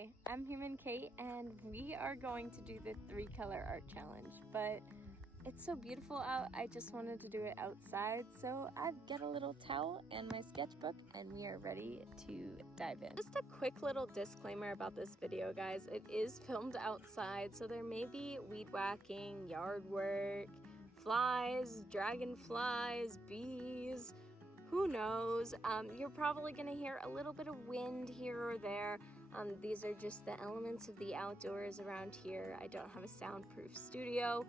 Hi, I'm Human Kate, and we are going to do the 3-color art challenge, but it's so beautiful out, I just wanted to do it outside, so I've got a little towel and my sketchbook, and we are ready to dive in. Just a quick little disclaimer about this video, guys. It is filmed outside, so there may be weed whacking, yard work, flies, dragonflies, bees, who knows. You're probably gonna hear a little bit of wind here or there. These are just the elements of the outdoors around here. I don't have a soundproof studio,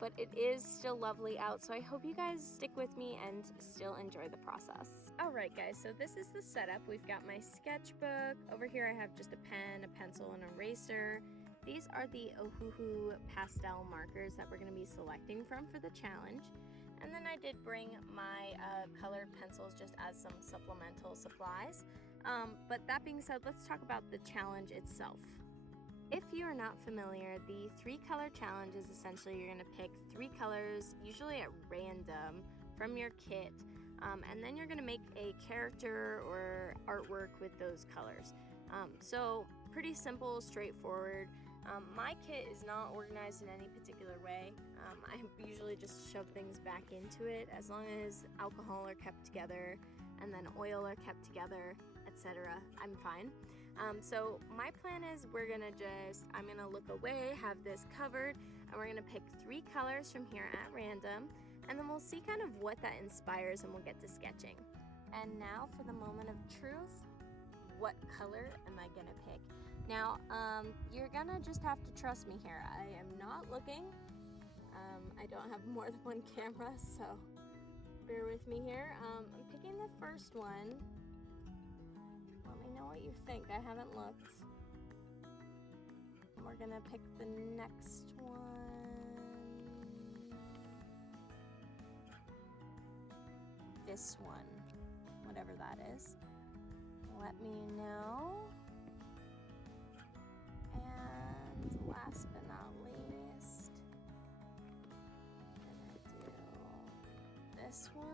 but it is still lovely out, so I hope you guys stick with me and still enjoy the process. All right, guys, so this is the setup. We've got my sketchbook. Over here I have just a pen, a pencil, and an eraser. These are the Ohuhu pastel markers that we're gonna be selecting from for the challenge. And then I did bring my colored pencils just as some supplemental supplies. But that being said, let's talk about the challenge itself. If you are not familiar, the 3-color challenge is essentially you're gonna pick 3 colors, usually at random, from your kit. And then you're gonna make a character or artwork with those colors. So pretty simple, straightforward. My kit is not organized in any particular way. I usually just shove things back into it as long as alcohol are kept together and then oil are kept together, etc. I'm fine. So my plan is I'm gonna look away, have this covered, and we're gonna pick 3 colors from here at random, and then we'll see kind of what that inspires and we'll get to sketching. And now for the moment of truth. What color am I gonna pick? Now, you're gonna just have to trust me here. I am not looking. I don't have more than one camera, so bear with me here. I'm picking the first one. Let me know what you think. I haven't looked. We're gonna pick the next one. This one, whatever that is. Let me know. And last but not least, I'm gonna do this one.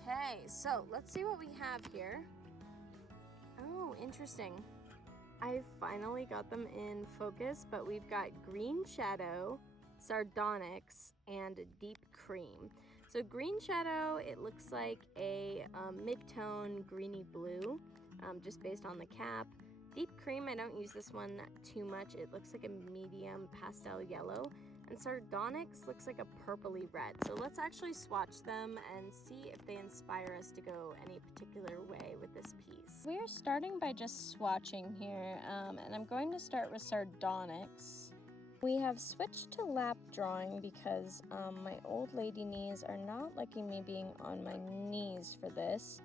Okay, so let's see what we have here. Oh, interesting. I finally got them in focus, but we've got Green Shadow, Sardonyx, and Deep Cream. So Green Shadow, it looks like a mid-tone greeny blue, just based on the cap. Deep Cream, I don't use this one too much. It looks like a medium pastel yellow. And Sardonyx looks like a purpley red. So let's actually swatch them and see if they inspire us to go any particular way with this piece. We're starting by just swatching here, and I'm going to start with Sardonyx. We have switched to lap drawing because my old lady knees are not liking me being on my knees for this,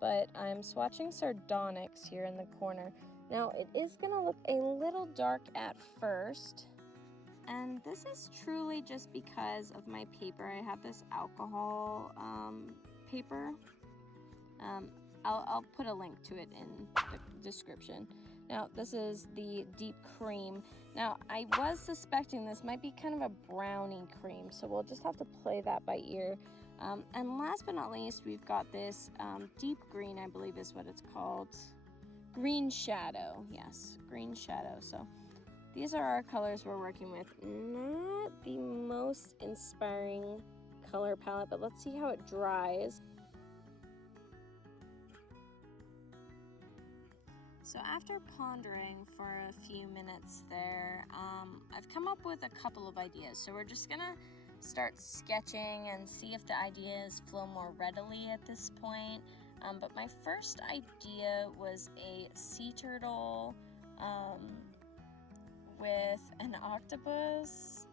but I'm swatching Sardonyx here in the corner. Now it is gonna look a little dark at first, and this is truly just because of my paper. I have this alcohol paper. I'll put a link to it in the description. Now, this is the Deep Cream. Now, I was suspecting this might be kind of a brownie cream, so we'll just have to play that by ear. And last but not least, we've got this Deep Green, I believe is what it's called. Green Shadow, yes, Green Shadow. So these are our colors we're working with. Not the most inspiring color palette, but let's see how it dries. So after pondering for a few minutes there, I've come up with a couple of ideas. So we're just gonna start sketching and see if the ideas flow more readily at this point. But my first idea was a sea turtle with an octopus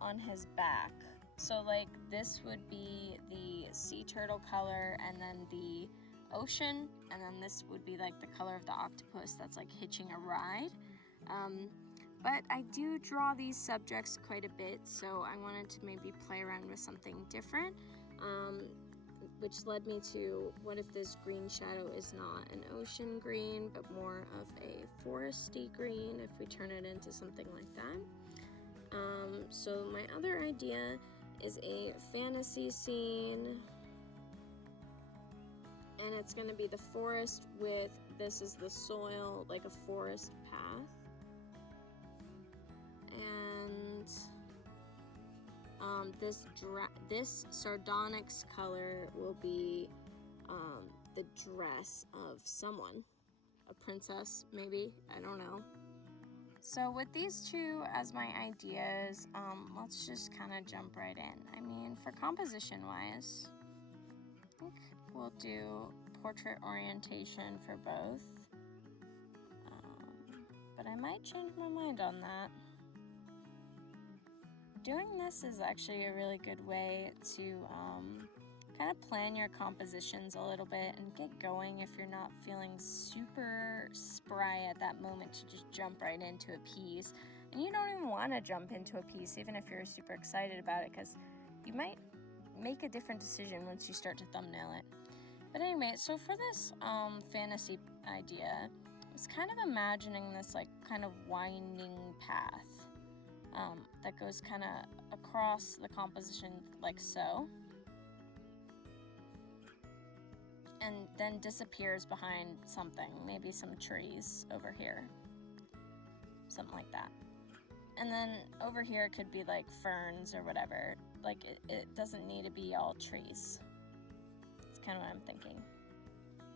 on his back. So like this would be the sea turtle color and then the ocean, and then this would be like the color of the octopus that's like hitching a ride. But I do draw these subjects quite a bit, so I wanted to maybe play around with something different, which led me to what if this green shadow is not an ocean green but more of a foresty green if we turn it into something like that. So my other idea is a fantasy scene. and it's going to be the forest with, this is the soil, like a forest path. And this sardonyx color will be the dress of someone, a princess maybe, I don't know. So with these two as my ideas, let's just kind of jump right in. I mean, for composition wise, I think we'll do portrait orientation for both, but I might change my mind on that. Doing this is actually a really good way to kind of plan your compositions a little bit and get going if you're not feeling super spry at that moment to just jump right into a piece. And you don't even want to jump into a piece even if you're super excited about it, because you might make a different decision once you start to thumbnail it. But anyway, so for this fantasy idea, I was kind of imagining this like kind of winding path that goes kind of across the composition like so, and then disappears behind something, maybe some trees over here, something like that. And then over here it could be like ferns or whatever, like it doesn't need to be all trees. It's kind of what I'm thinking,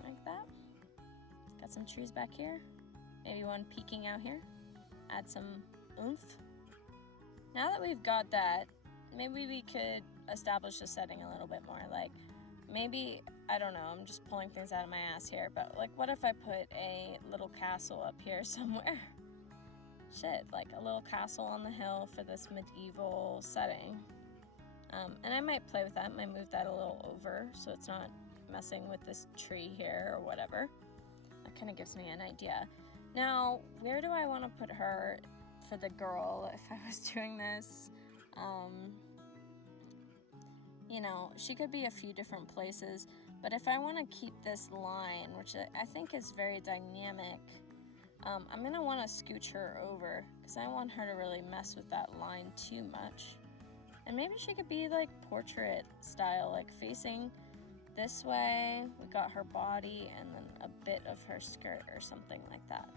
like that. Got some trees back here, maybe one peeking out here, add some oomph. Now that we've got that, maybe we could establish the setting a little bit more. Like maybe, I don't know, I'm just pulling things out of my ass here, but like what if I put a little castle up here somewhere? Shit, like a little castle on the hill for this medieval setting. And I might play with that, might move that a little over so it's not messing with this tree here or whatever. That kind of gives me an idea. Now, where do I want to put her for the girl if I was doing this? You know, she could be a few different places, but if I want to keep this line, which I think is very dynamic, I'm going to want to scooch her over because I want her to really mess with that line too much. And maybe she could be like portrait style, like facing this way. We got her body and then a bit of her skirt or something like that.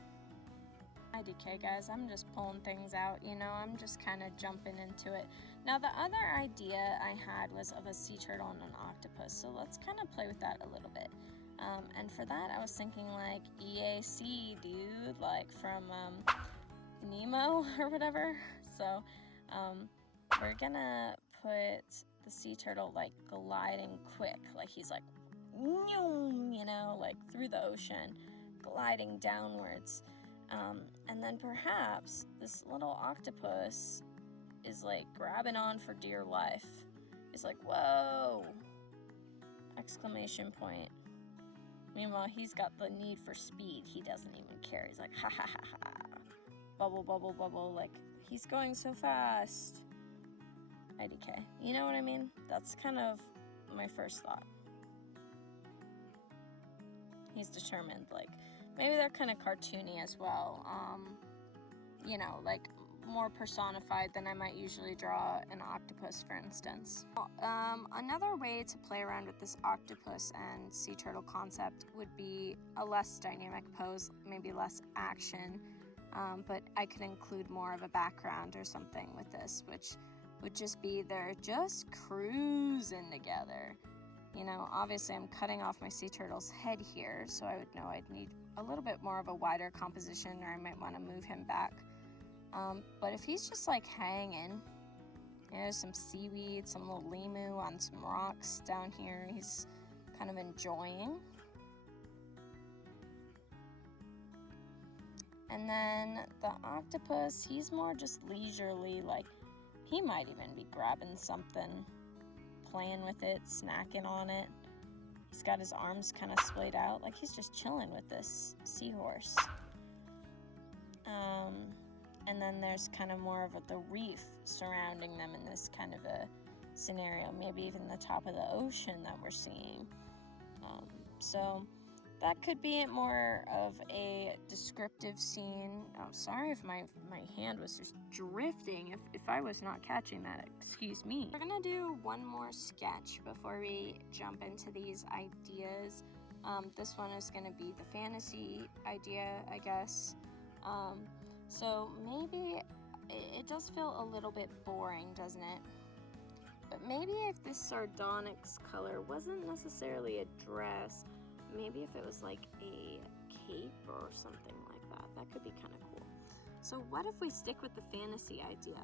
IDK guys, I'm just pulling things out, you know, I'm just kind of jumping into it. Now the other idea I had was of a sea turtle and an octopus, so let's kind of play with that a little bit. And for that I was thinking like EAC, dude, like from Nemo or whatever. So we're gonna put the sea turtle like gliding quick, like he's like, you know, like through the ocean, gliding downwards. And then perhaps this little octopus is like grabbing on for dear life. He's like, whoa! Exclamation point. Meanwhile, he's got the need for speed. He doesn't even care. He's like, ha ha ha ha. Bubble, bubble, bubble. Like, he's going so fast. IDK. You know what I mean? That's kind of my first thought. He's determined, like, maybe they're kind of cartoony as well. You know, like more personified than I might usually draw an octopus, for instance. Another way to play around with this octopus and sea turtle concept would be a less dynamic pose, maybe less action, but I could include more of a background or something with this, which would just be they're just cruising together. You know, obviously I'm cutting off my sea turtle's head here, so I would know I'd need a little bit more of a wider composition, or I might want to move him back. But if he's just like hanging, there's some seaweed, some little lemur on some rocks down here, he's kind of enjoying. And then the octopus, he's more just leisurely, like he might even be grabbing something, playing with it, snacking on it. He's got his arms kind of splayed out, like he's just chilling with this seahorse. And then there's kind of more of the reef surrounding them in this kind of a scenario, maybe even the top of the ocean that we're seeing. So that could be more of a descriptive scene. Oh, sorry if my hand was just drifting. If I was not catching that, excuse me. We're gonna do one more sketch before we jump into these ideas. This one is going to be the fantasy idea, I guess. So maybe it does feel a little bit boring, doesn't it? But maybe if this sardonyx color wasn't necessarily a dress, maybe if it was like a cape or something like that, that could be kind of cool. So what if we stick with the fantasy idea?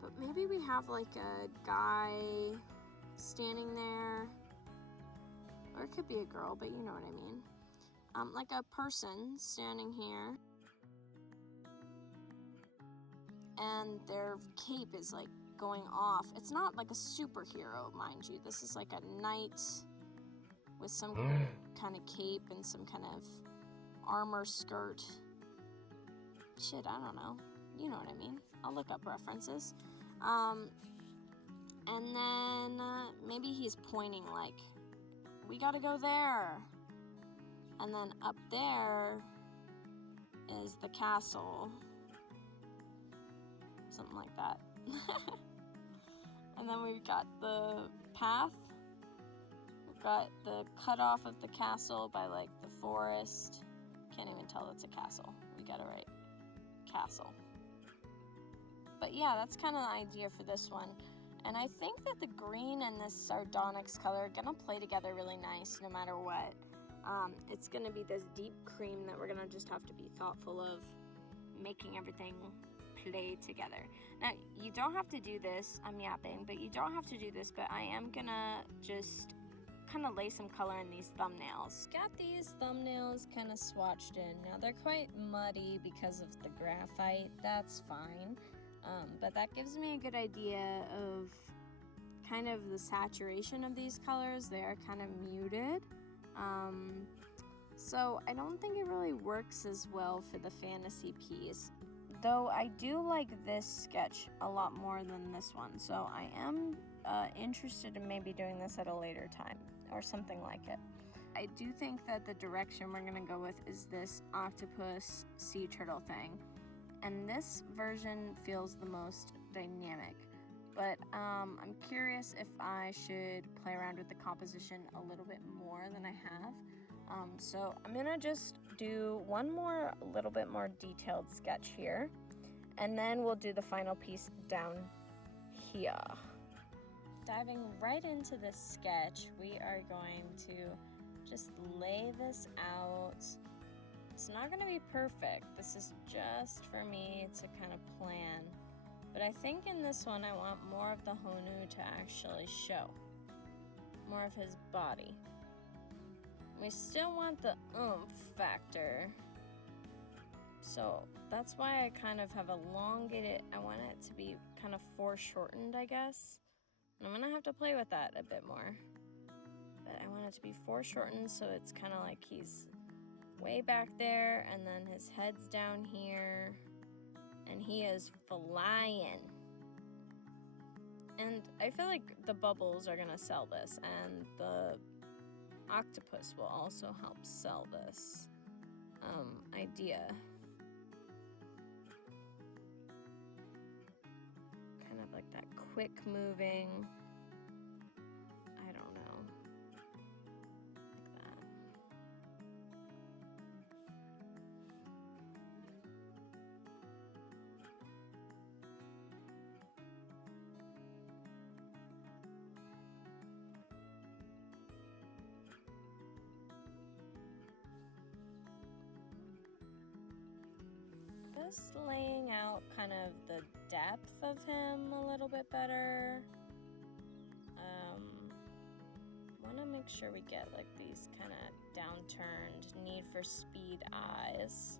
But maybe we have like a guy standing there, or it could be a girl, but you know what I mean. Like a person standing here, and their cape is like going off. It's not like a superhero, mind you. This is like a knight with some kind of cape and some kind of armor skirt. Shit, I don't know. You know what I mean. I'll look up references. And then maybe he's pointing like, we gotta go there. And then up there is the castle. Something like that. And then we've got the path. We've got the cutoff of the castle by like the forest. Can't even tell it's a castle. We got it right. Castle. But yeah, that's kind of the idea for this one. And I think that the green and this sardonyx color are gonna play together really nice no matter what. It's gonna be this deep cream that we're gonna just have to be thoughtful of making everything play together. Now, you don't have to do this, I'm yapping, but you don't have to do this, but I am gonna just kind of lay some color in these thumbnails. Got these thumbnails kind of swatched in. Now, they're quite muddy because of the graphite. That's fine. But that gives me a good idea of kind of the saturation of these colors. They are kind of muted. So I don't think it really works as well for the fantasy piece. Though I do like this sketch a lot more than this one. So I am interested in maybe doing this at a later time or something like it. I do think that the direction we're gonna go with is this octopus sea turtle thing. And this version feels the most dynamic. But I'm curious if I should play around with the composition a little bit more than I have. So I'm gonna just do one more, little bit more detailed sketch here. And then we'll do the final piece down here. Diving right into this sketch, we are going to just lay this out. It's not going to be perfect. This is just for me to kind of plan. But I think in this one, I want more of the Honu to actually show. More of his body. We still want the oomph factor. So that's why I kind of have elongated. I want it to be kind of foreshortened, I guess. And I'm going to have to play with that a bit more. But I want it to be foreshortened so it's kind of like he's way back there, and then his head's down here, and he is flying. And I feel like the bubbles are gonna sell this, and the octopus will also help sell this idea. Kind of like that quick moving, I don't know, like that. Just laying out kind of the depth of him a little bit better. Want to make sure we get like these kind of downturned Need for Speed eyes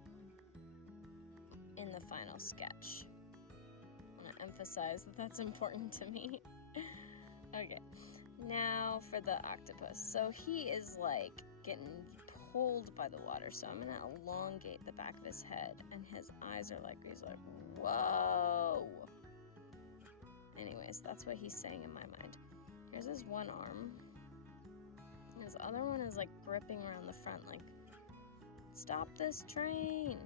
in the final sketch. I want to emphasize that that's important to me. Okay, now for the octopus. So he is like getting pulled by the water, so I'm gonna elongate the back of his head, and his eyes are like, he's like, whoa. Anyways, that's what he's saying in my mind. Here's his one arm. His other one is like gripping around the front, like, stop this train.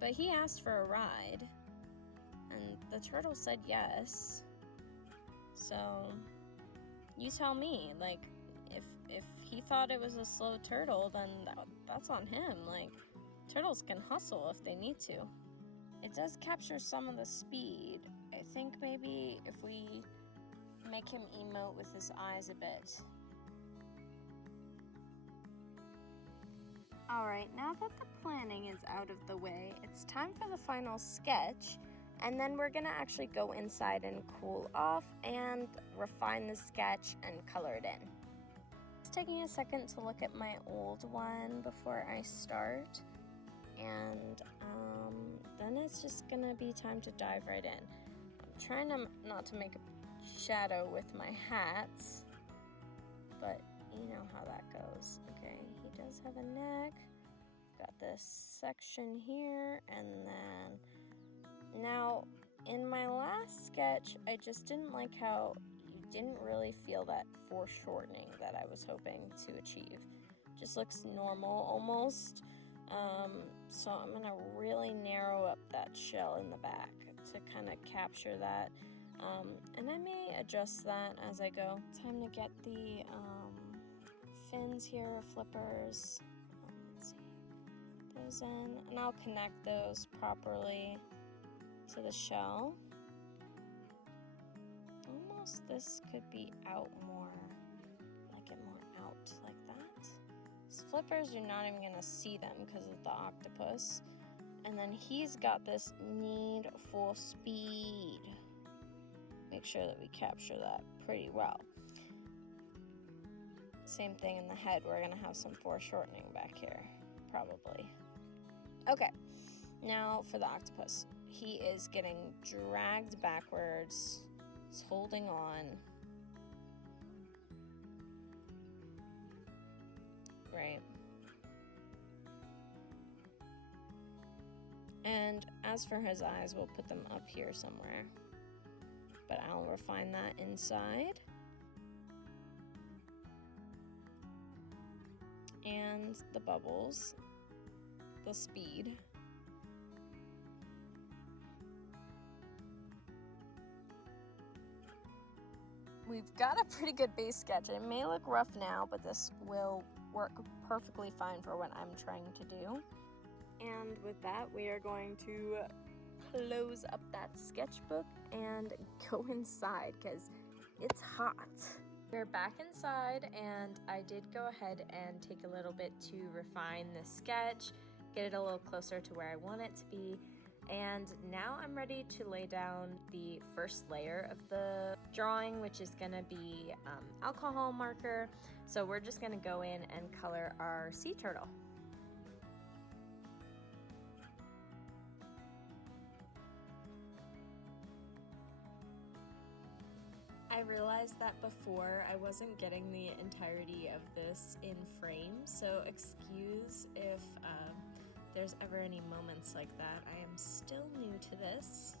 But he asked for a ride, and the turtle said yes. So you tell me, like, if he thought it was a slow turtle, then that's on him. Like, turtles can hustle if they need to. It does capture some of the speed. I think maybe if we make him emote with his eyes a bit. Alright, now that the planning is out of the way, it's time for the final sketch, and then we're gonna actually go inside and cool off and refine the sketch and color it in. Just taking a second to look at my old one before I start, and then it's just gonna be time to dive right in. I'm trying not to make a shadow with my hats, but you know how that goes. Okay, he does have a neck. Got this section here, and then now in my last sketch, I just didn't like how you didn't really feel that foreshortening that I was hoping to achieve. Just looks normal almost. So I'm gonna really narrow up that shell in the back to kind of capture that. And I may adjust that as I go. Time to get the fins here, flippers. Let's see, those in, and I'll connect those properly to the shell. Almost this could be out more, like it more out like that. These flippers, you're not even gonna see them because of the octopus. And then he's got this need for speed. Make sure that we capture that pretty well. Same thing in the head. We're gonna have some foreshortening back here, probably. Okay, now for the octopus. He is getting dragged backwards. He's holding on. Right. And as for his eyes, we'll put them up here somewhere. But I'll refine that inside. And the bubbles, the speed. We've got a pretty good base sketch. It may look rough now, but this will work perfectly fine for what I'm trying to do. And with that, we are going to close up that sketchbook and go inside because it's hot. We're back inside, and I did go ahead and take a little bit to refine the sketch, get it a little closer to where I want it to be, and now I'm ready to lay down the first layer of the drawing, which is gonna be alcohol marker. So we're just gonna go in and color our sea turtle. I realized that before I wasn't getting the entirety of this in frame, so excuse if there's ever any moments like that. I am still new to this.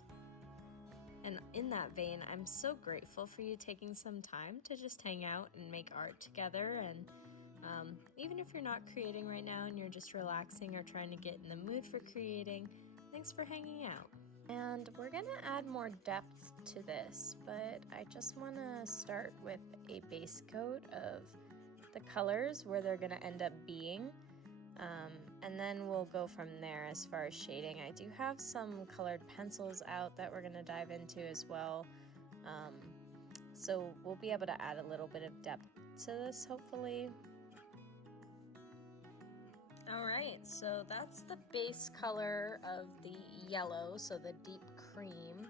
And in that vein, I'm so grateful for you taking some time to just hang out and make art together. And even if you're not creating right now and you're just relaxing or trying to get in the mood for creating, thanks for hanging out. And we're gonna add more depth to this, but I just wanna start with a base coat of the colors where they're gonna end up being. And then we'll go from there as far as shading. I do have some colored pencils out that we're gonna dive into as well. So we'll be able to add a little bit of depth to this, hopefully. All right, so that's the base color of the yellow, so the deep cream.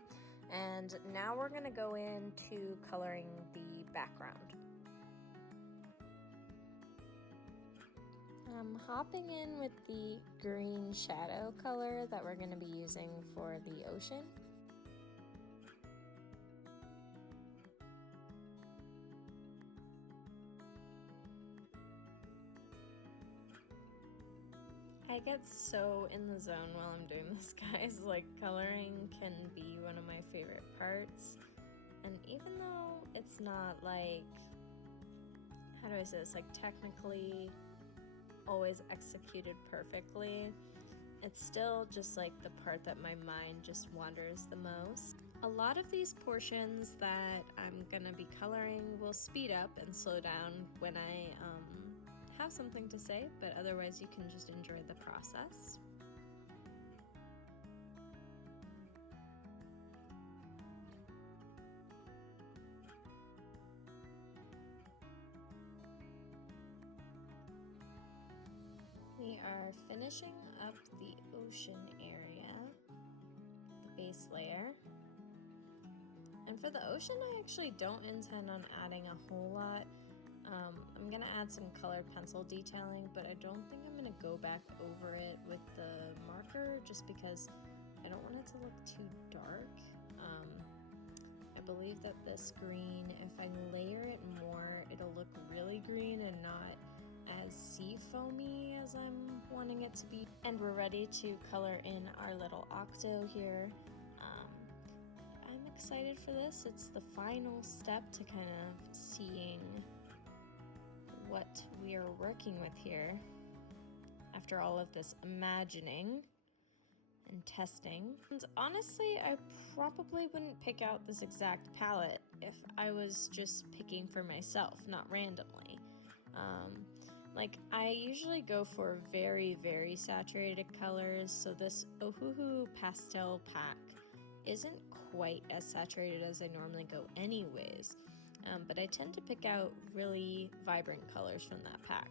And now we're gonna go into coloring the background. I'm hopping in with the green shadow color that we're gonna be using for the ocean. I get so in the zone while I'm doing this, guys. Like, coloring can be one of my favorite parts. And even though it's not like, how do I say this, like technically always executed perfectly, it's still just like the part that my mind just wanders the most. A lot of these portions that I'm gonna be coloring will speed up and slow down when I have something to say, but otherwise you can just enjoy the process. We are finishing up the ocean area, the base layer. And for the ocean, I actually don't intend on adding a whole lot. I'm gonna add some colored pencil detailing, but I don't think I'm gonna go back over it with the marker just because I don't want it to look too dark. I believe that this green, if I layer it more, it'll look really green and not as sea foamy as I'm wanting it to be. And we're ready to color in our little octo here. I'm excited for this. It's the final step to kind of seeing what we are working with here after all of this imagining and testing. And honestly, I probably wouldn't pick out this exact palette if I was just picking for myself, not randomly. Like, I usually go for very, very saturated colors, so this Ohuhu pastel pack isn't quite as saturated as I normally go anyways, but I tend to pick out really vibrant colors from that pack.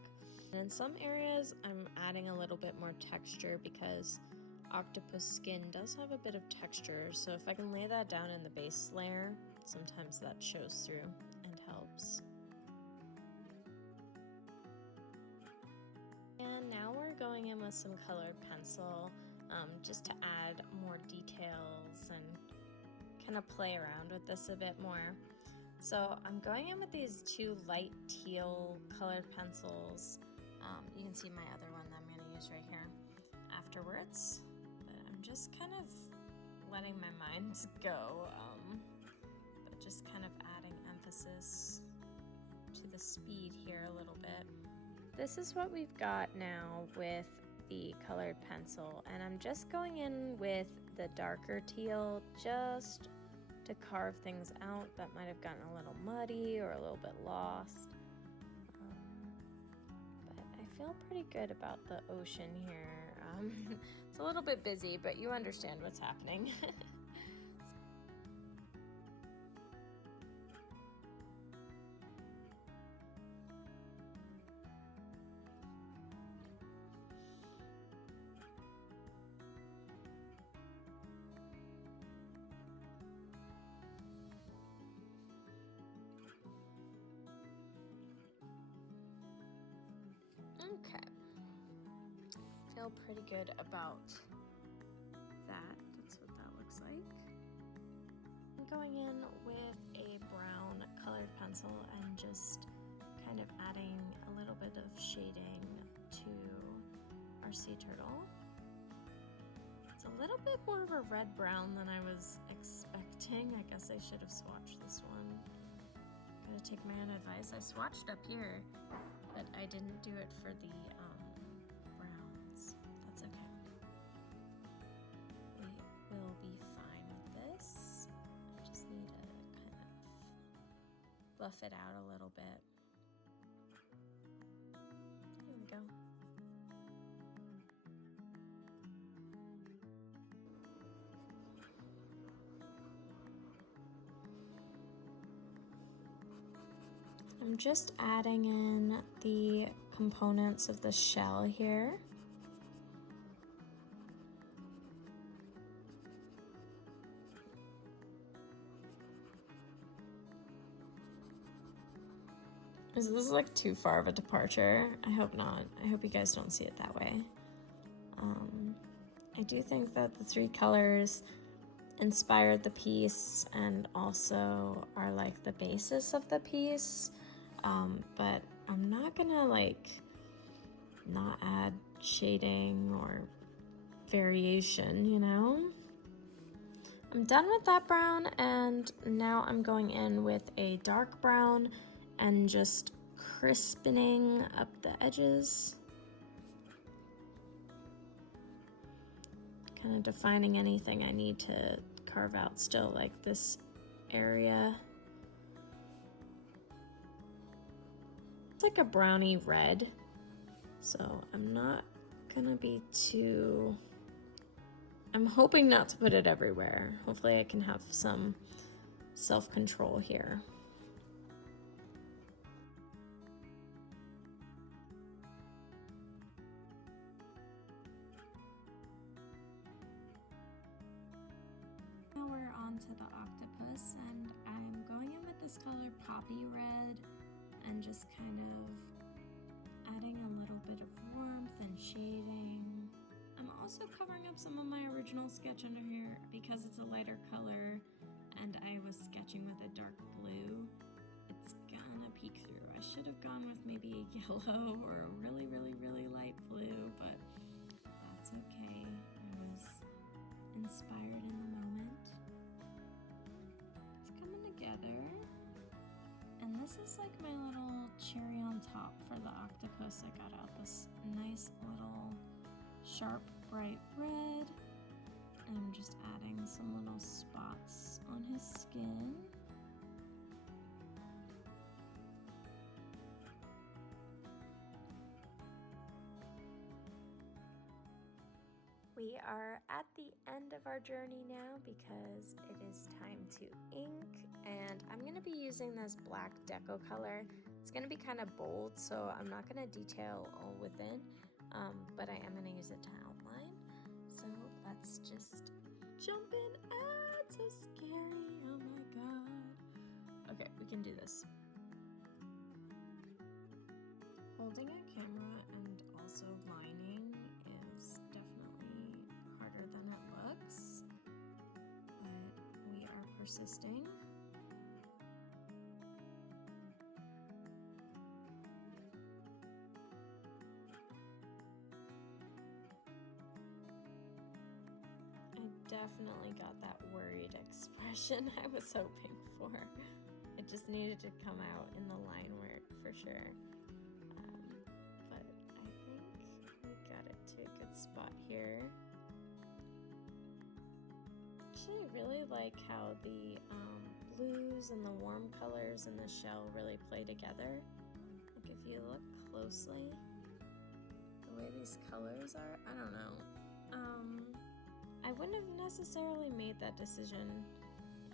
And in some areas, I'm adding a little bit more texture because octopus skin does have a bit of texture, so if I can lay that down in the base layer, sometimes that shows through and helps. And now we're going in with some colored pencil just to add more details and kind of play around with this a bit more. So I'm going in with these two light teal colored pencils. You can see my other one that I'm going to use right here afterwards. But I'm just kind of letting my mind go, but just kind of adding emphasis to the speed here a little bit. This is what we've got now with the colored pencil, and I'm just going in with the darker teal just to carve things out that might have gotten a little muddy or a little bit lost. But I feel pretty good about the ocean here. It's a little bit busy, but you understand what's happening. Okay, feel pretty good about that. That's what that looks like. I'm going in with a brown colored pencil and just kind of adding a little bit of shading to our sea turtle. It's a little bit more of a red-brown than I was expecting. I guess I should have swatched this one. Gotta take my own advice. I swatched up here, but I didn't do it for the browns. That's okay. We will be fine with this. I just need to kind of buff it out a little bit. Here we go. I'm just adding in the components of the shell here. Is this like too far of a departure? I hope not. I hope you guys don't see it that way. I do think that the three colors inspired the piece and also are like the basis of the piece. But I'm not gonna like not add shading or variation, you know? I'm done with that brown, and now I'm going in with a dark brown and just crispening up the edges. Kind of defining anything I need to carve out still, like this area. It's like a browny red, So I'm not gonna be too, I'm hoping not to put it everywhere. Hopefully I can have some self-control here. Now we're on to the octopus, and I'm going in with this color Poppy Red and just kind of adding a little bit of warmth and shading. I'm also covering up some of my original sketch under here because it's a lighter color and I was sketching with a dark blue. It's gonna peek through. I should have gone with maybe a yellow or a really, really, really light blue, but that's okay. I was inspired in the moment. It's coming together. And this is like my little cherry on top for the octopus. I got out this nice little sharp bright red. And I'm just adding some little spots on his skin. We are at the end of our journey now because it is time to ink, and I'm going to be using this black deco color. It's going to be kind of bold, so I'm not going to detail all within, but I am going to use it to outline. So let's just jump in. Ah, it's so scary. Oh my god. Okay, we can do this. Holding a camera and also lining is definitely harder than it looks, but we are persisting. I definitely got that worried expression I was hoping for. It just needed to come out in the line work for sure. But I think we got it to a good spot here. Actually, I really like how the blues and the warm colors in the shell really play together. Like if you look closely, the way these colors are, I don't know. I wouldn't have necessarily made that decision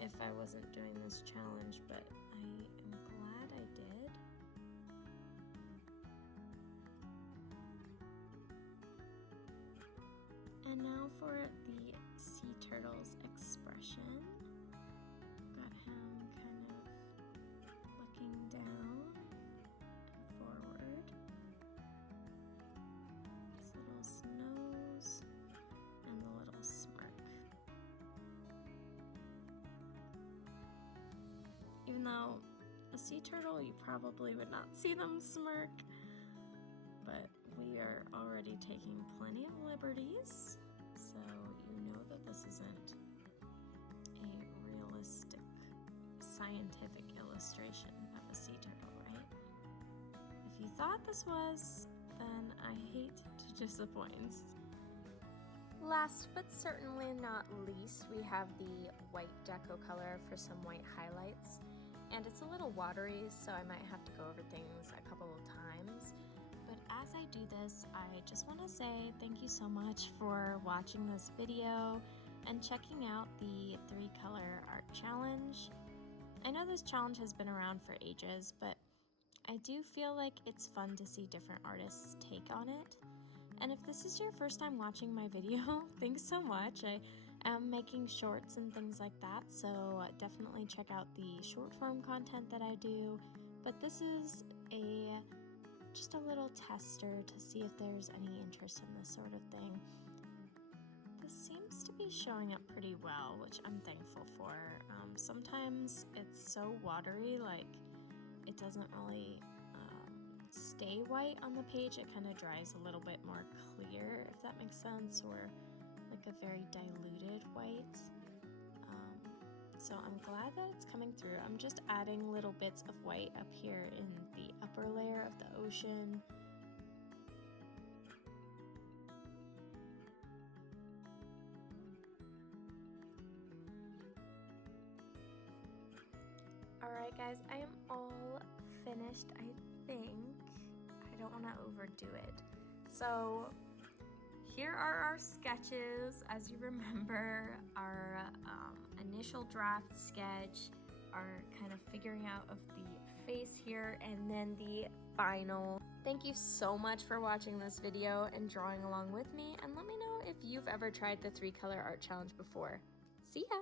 if I wasn't doing this challenge, but I am glad I did. And now for the sea turtle's expression. Got him kind of looking down and forward. His little nose and the little smirk. Even though a sea turtle, you probably would not see them smirk, but we are already taking plenty of liberties, so you know that this isn't a realistic, scientific illustration of a sea turtle, right? If you thought this was, then I hate to disappoint. Last but certainly not least, we have the white deco color for some white highlights. And it's a little watery, so I might have to go over things a couple of times. But as I do this, I just want to say thank you so much for watching this video and checking out the 3-color art challenge. I know this challenge has been around for ages, but I do feel like it's fun to see different artists' take on it. And if this is your first time watching my video, thanks so much. I am making shorts and things like that, so definitely check out the short form content that I do. But this is just a little tester to see if there's any interest in this sort of thing. This seems to be showing up pretty well, which I'm thankful for. Sometimes it's so watery, like it doesn't really stay white on the page. It kind of dries a little bit more clear, if that makes sense, or like a very diluted white. So I'm glad that it's coming through. I'm just adding little bits of white up here in the upper layer of the ocean. Alright guys, I am all finished, I think. I don't want to overdo it. So here are our sketches. As you remember, our initial draft sketch, our kind of figuring out of the face here, and then the final. Thank you so much for watching this video and drawing along with me, and let me know if you've ever tried the 3-color art challenge before. See ya!